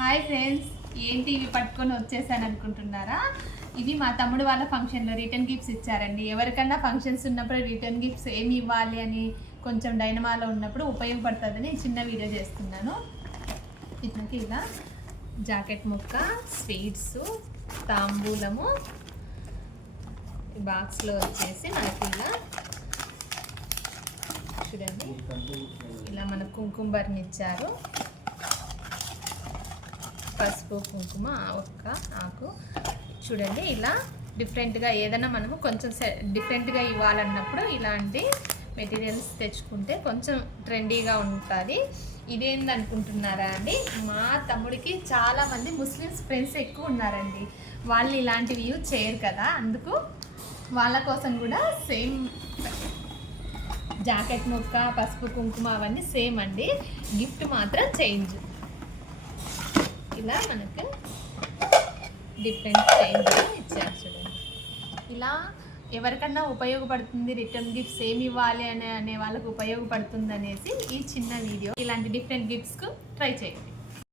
Hi friends. ఏంటి ఇవి పట్టుకొని వచ్చేసాను అనుకుంటున్నారా? ఇవి మా తమ్ముడు వాళ్ళ ఫంక్షన్లో రిటర్న్ గిఫ్ట్స్ ఇచ్చారండి. ఎవరికన్నా ఫంక్షన్స్ ఉన్నప్పుడు రిటర్న్ గిఫ్ట్స్ ఏమి ఇవ్వాలి అని కొంచెం డైనమాలో ఉన్నప్పుడు ఉపయోగపడుతుందని చిన్న వీడియో చేస్తున్నాను. ఇతనికి ఇలా జాకెట్ ముక్క స్వీట్స్ తాంబూలము ఈ బాక్స్లో వచ్చేసి మనకి ఇలా చూడండి. ఇలా మన కుంకుంబర్ని ఇచ్చారు. పసుపు కుంకుమ ఒక్క ఆకు. చూడండి ఇలా డిఫరెంట్గా ఏదైనా మనము కొంచెం డిఫరెంట్గా ఇవ్వాలన్నప్పుడు ఇలాంటి మెటీరియల్స్ తెచ్చుకుంటే కొంచెం ట్రెండీగా ఉంటుంది. ఇదేంది అనుకుంటున్నారా అండి? మా తమ్ముడికి చాలామంది ముస్లిమ్స్ ఫ్రెండ్స్ ఎక్కువ ఉన్నారండి. వాళ్ళు ఇలాంటివి యూజ్ చేయరు కదా. అందుకు వాళ్ళ కోసం కూడా సేమ్ జాకెట్ ముక్క పసుపు కుంకుమ అవన్నీ సేమ్ అండి. గిఫ్ట్ మాత్రం చేంజ్ ఇలా మనకు డిఫరెంట్ చేంజ్ ఇచ్చారు చూడండి. ఇలా ఎవరికన్నా ఉపయోగపడుతుంది రిటర్న్ గిఫ్ట్స్ ఏమి ఇవ్వాలి అనే అనే వాళ్ళకు ఉపయోగపడుతుంది అనేసి ఈ చిన్న వీడియో ఇలాంటి డిఫరెంట్ గిఫ్ట్స్కు ట్రై చేయండి.